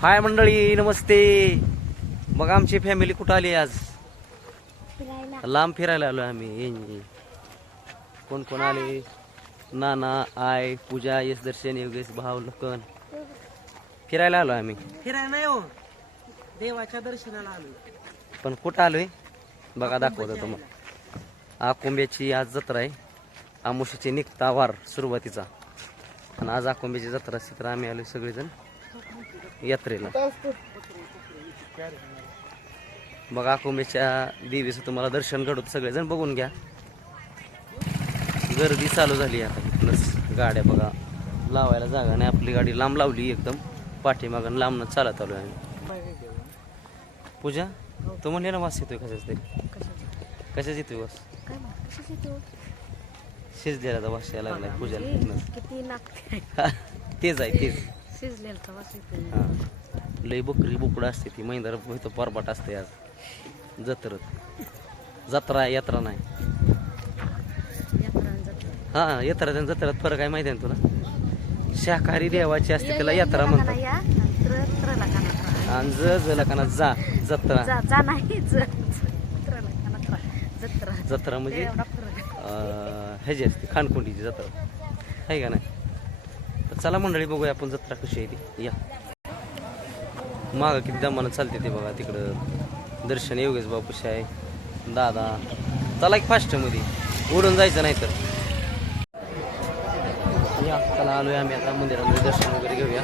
हाय मंडळी नमस्ते. मग आमची फॅमिली कुठं आली आज? फिरायला. लांब फिरायला आलो आम्ही. कोण कोण आले? नाना आय पूजा यश दर्शन योगेश भाव लखन फिरायला आलो आम्ही. फिरायला नाही हो. देवाच्या दर्शनाला आलो पण कुठं आलोय? बघा दाखवतो तुम्हाला. आकोंब्याची आज जत्रा आहे. आमुशीची निघता वार सुरुवातीचा. आणि आज आकोंब्याची जत्रा असते तर आम्ही आलोय सगळेजण. यात्रेला. बघा आकोंब्याच्या देवीचं तुम्हाला दर्शन घडवत. सगळेजण बघून घ्या. गर्दी चालू झाली आता. प्लस गाड्या बघा लावायला जागा नाही. आपली गाडी लांब लावली एकदम. पाठीमागून लांबनं चालत आलो आम्ही. पूजा तू म्हणले ना वास येतोय कशाच तरी. कशाच येतोय वास? शिजलेला वास यायला लागलाय पूजाला नागते तेच आहे तेच. शिजलेलं. हा. लय बकरी बोकडं असते ती इथं परबाट असते आज. जत्रत. जत्रा यात्रा नाही. यात्रा आणि जत्रा. हा यात्रा आणि जत्रात फरक आहे माहिती आहे ना तुला? शाकाहारी देवाची असते त्याला यात्रा म्हणतात. या आणि त्र- त्रला काना त्रा. आणि ज जला जा जत्रा. जा जा नाही ज- ज- त्रला काना त्रा. जत्रा. जत्रा म्हणजे एवढा फरक आहे. अं, ह्याची असते खानकोंडीची जत्रा. आहे का नाही? चला मंडळी बघूया आपण जत्रा कशी आहे ती. या. मागं किती दमानं चालते ते बघा तिकडं. दर्शन योगेश बापूशी आहे? दादा. चला एक फास्टमध्ये. उडून जायचं नाही तर. या चला आलोय आम्ही आता. मंदिरामध्ये दर्शन वगैरे घेऊया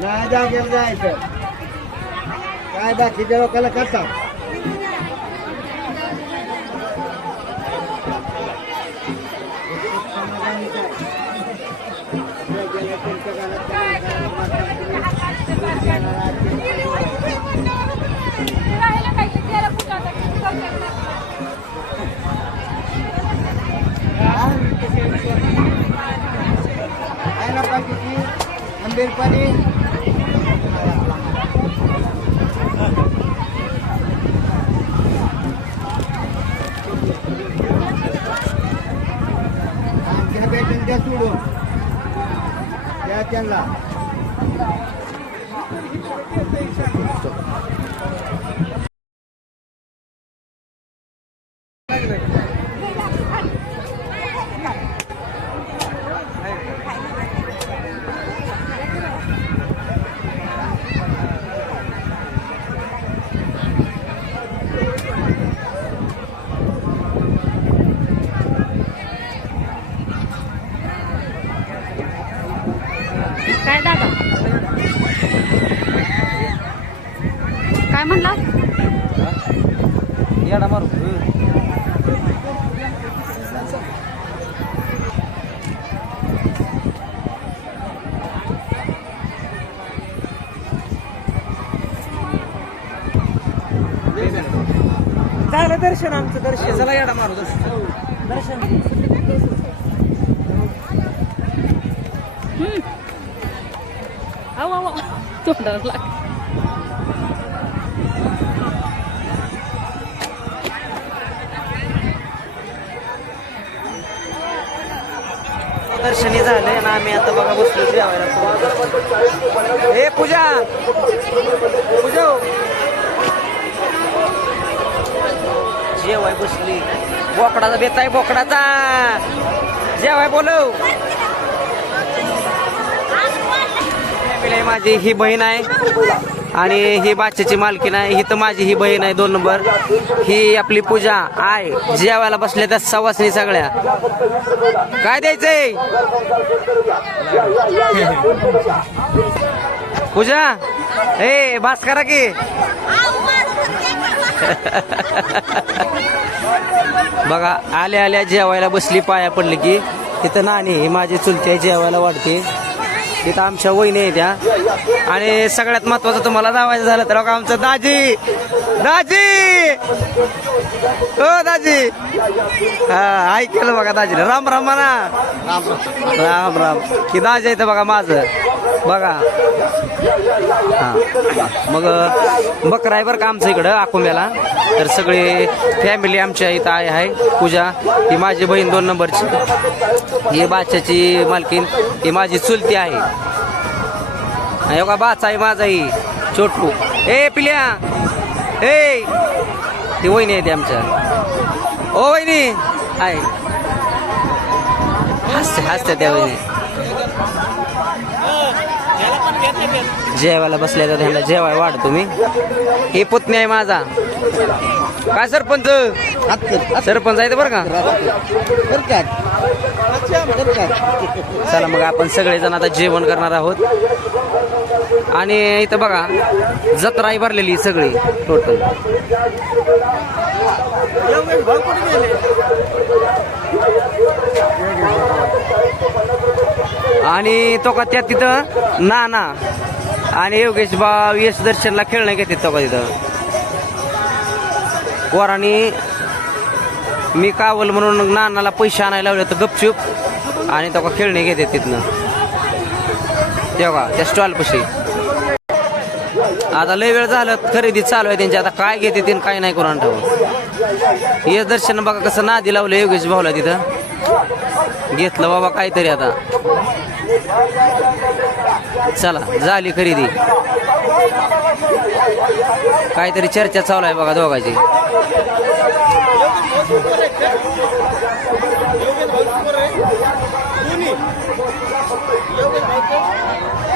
नाही जागेवर जायचं काय बाकीच्या लोकांना करतात आंबेर पाणी त्या भेटून त्या सोडून त्या त्यांना काय दादा काय म्हणला येडा मारू झालं दर्शन आमचं दर्शन. चला येडा मारू दर्शन. दर्शन. तोंडावर लाग. दर्शनी झालंय ना आम्ही आता बघा बसलो जेवायला. हे पूजा. पूजा जेवाय बसली. बोकडाचा बेत आहे बोकडाचा. जेवाय बोलव. माझी ही बहीण आहे. आणि ही बाच्याची मालकीन आहे. ही तर माझी ही बहीण आहे दोन नंबर. ही आपली पूजा आहे. जेवायला बसल्या त्या सवासनी सगळ्या. काय द्यायचंय? पूजा ए बास करा की? बघा आल्या आल्या जेवायला बसली पाया पडली की तिथं नाणी ही माझी चुलती आहे जेवायला वाढते. तिथं आमच्या वहिनी आहे त्या आणि सगळ्यात महत्वाचं तुम्हाला जावायचं झालं तर बघा आमचं दाजी. दाजी! हो दाजी. हा ऐकलं बघा दाजी राम राम म्हणा. राम राम. की दाजी येतं बघा माझं. बघा. हां. मग बकरा आहे बरं का आमचं इकडं आकुंब्याला? तर सगळे फॅमिली आमच्या इथं आहे आहे. पूजा ही माझी बहीण दोन नंबरची. ही बाच्याची मालकीन ही माझी चुलती आहे. आणि का बाचा आहे माझा ही छोटू. ए पिल्या. ए. ती वहिनी आहे ती आमच्या. ओ वहिनी. आहे हसते हसते त्या वहिनी. जेवायला बसल्या तर त्यांना जेवाय वाढ तुम्ही. हे पुतणी आहे माझा. काय सरपंच? सरपंच आहे बरं का? चला मग आपण सगळेजण आता जेवण करणार आहोत. आणि इथं बघा जत्राही भरलेली सगळी टोटल आणि तो का त्यात तिथं ना ना. आणि योगेश बा यश दर्शनला खेळणं घेते तो का तिथं. पोरांनी मी कावल म्हणून नानाला पैसे आणायला लावले तर गपचूप. आणि तो का खेळणे घेते तिथनं. तेव्हा त्या स्टॉल पशी. आता लय वेळ झालं खरेदी चालू आहे त्यांची. आता काय घेते ते काय नाही करून ठेवून यश दर्शन बघा कसं नादी लावलं योगेश भाऊला तिथं. घेतलं बाबा काहीतरी आता. चला झाली खरेदी. काहीतरी चर्चा चालू आहे बघा दोघाची.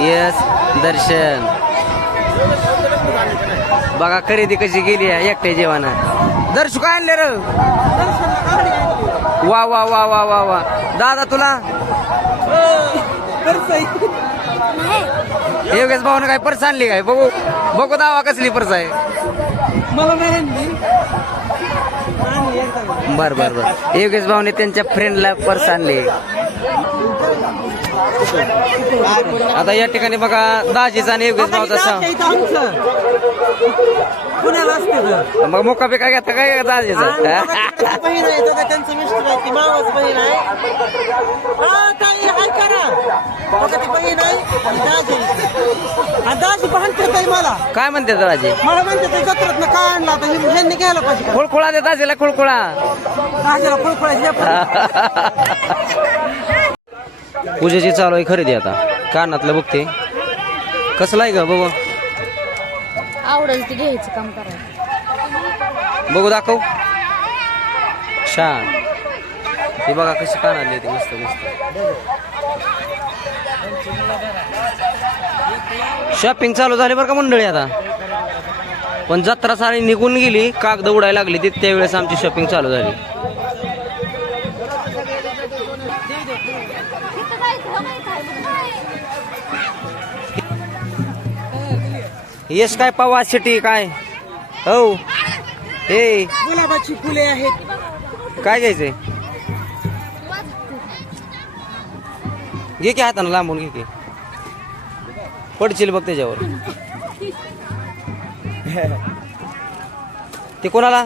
येस दर्शन. बघा खरेदी कशी गेली आहे एकट्या जेवण दर्शू काय आणले र? वा वा वा वा वा वा. दादा तुला? योगेश भाऊने काय पर्स आणली काय? बघू बघू दावा कसली पर्स आहे. मला नाही आणली. बर बर बर. योगेश भाऊने त्यांच्या फ्रेंडला पर्स आणली. आता या ठिकाणी बघा दाजीचा आणि योगेश भाऊचा. मग मुक्का बिका घेता काय दाजीचा? त्याची बहीण आहे दादा त्यांचं मिस्टर आहे ती मावाच बहीण आहे. हा ताई हाय करा. बघा ती बहीण आहे आणि दाजी. भांडते ताई मला. काय म्हणते दाजी? मला म्हणते ते जत्रात का आणला आता? हे- ह्यांनी घ्यायला पाहिजे खुळखुळा दे दाजीला खुळखुळा. दाजीला फळफळायची पूजेची चालू आहे खरेदी आता. कानातलं बघते. कसलं आहे ग बघू. आवडेल ते घ्यायचं काम करायचं. बघू दाखव. छान. हे बघा कशी कान आली ते मस्त मस्त. शॉपिंग चालू झाली बरं का मंडळी आता? पण जत्रा सारी निघून गेली कागद उडायला लागली ती त्यावेळेस आमची शॉपिंग चालू झाली. येस काय पवा सिटी काय? हो. हे. गुलाबाची फुले आहेत. काय घ्यायचंय? घे की हातानं लांबून घे की. पडशील बघ त्याच्यावर. ते कोणाला?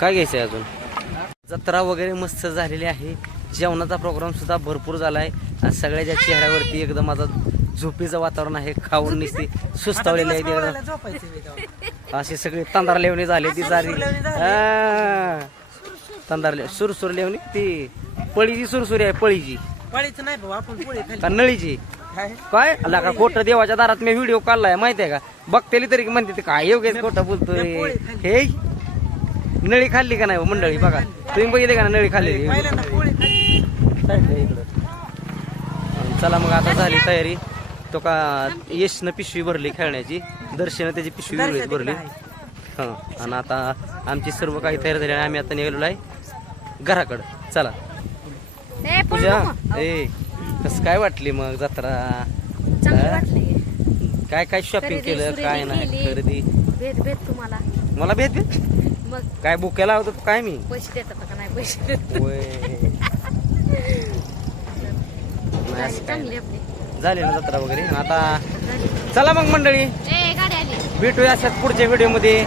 काय घ्यायचंय अजून? जत्रा वगैरे मस्त झालेली आहे. जेवणाचा प्रोग्राम सुद्धा भरपूर झाला आहे सगळ्याच्या चेहऱ्यावरती एकदम माझा झोपेचं वातावरण आहे खाऊन निसते सुस्तावलेले आहे. असे सगळे तंदार लेवणी झाले ती सारी. हा. तंदार ले सुरसुर लेवणी ती. पळीची सुरसुरी आहे पळीची. पळीचं नाही आपण नळीची? काय? आला का खोटं देवाच्या दारात मी व्हिडिओ काढलाय माहिती आहे का? बघतेली तरी म्हणते ते काय योग्य खोटं बोलतोय. हे? नळी खाल्ली का नाही हो मंडळी? बघा. तुम्ही बघितले का नळी खाल्लेली पहिल्यांदा पोळी खाली चला मग आता झाली तयारी. तो का यशनं पिशवी भरली खेळण्याची. दर्शन त्याची पिशवी वेगळीच भरली. हां. आणि आता आमची सर्व काही तयार झाली आणि आम्ही आता निघालेलो आहे घराकडं. चला. पूजा. ए कसं काय वाटली मग जत्रा? काय काय शॉपिंग केलं? काय नाही. खरेदी. भेट भेट तुम्हाला. मला भेट भेट मग? काय बुक्याला होतं काय मी? पैसे देतात का नाही पैसे? देत होय. नाही असं काय चांगली आपली. झाली ना जत्रा वगैरे. आता चला मग मंडळी. ए गाडी आली. भेटूया अशाच पुढच्या व्हिडिओमध्ये.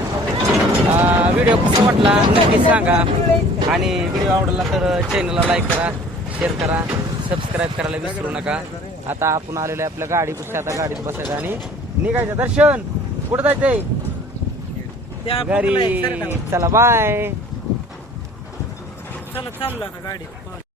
व्हिडिओ कसा वाटला नक्की सांगा. आणि व्हिडिओ आवडला तर चॅनलला लाईक करा शेअर करा सबस्क्राईब करायला विसरू नका. आता आपण आलेलो आहे आपल्या गाडी पुढच्या आता गाडीत बसायचं आणि निघायचं दर्शन. कुठं जायचंय त्या घरी. चला बाय चला चाललो आता गाडी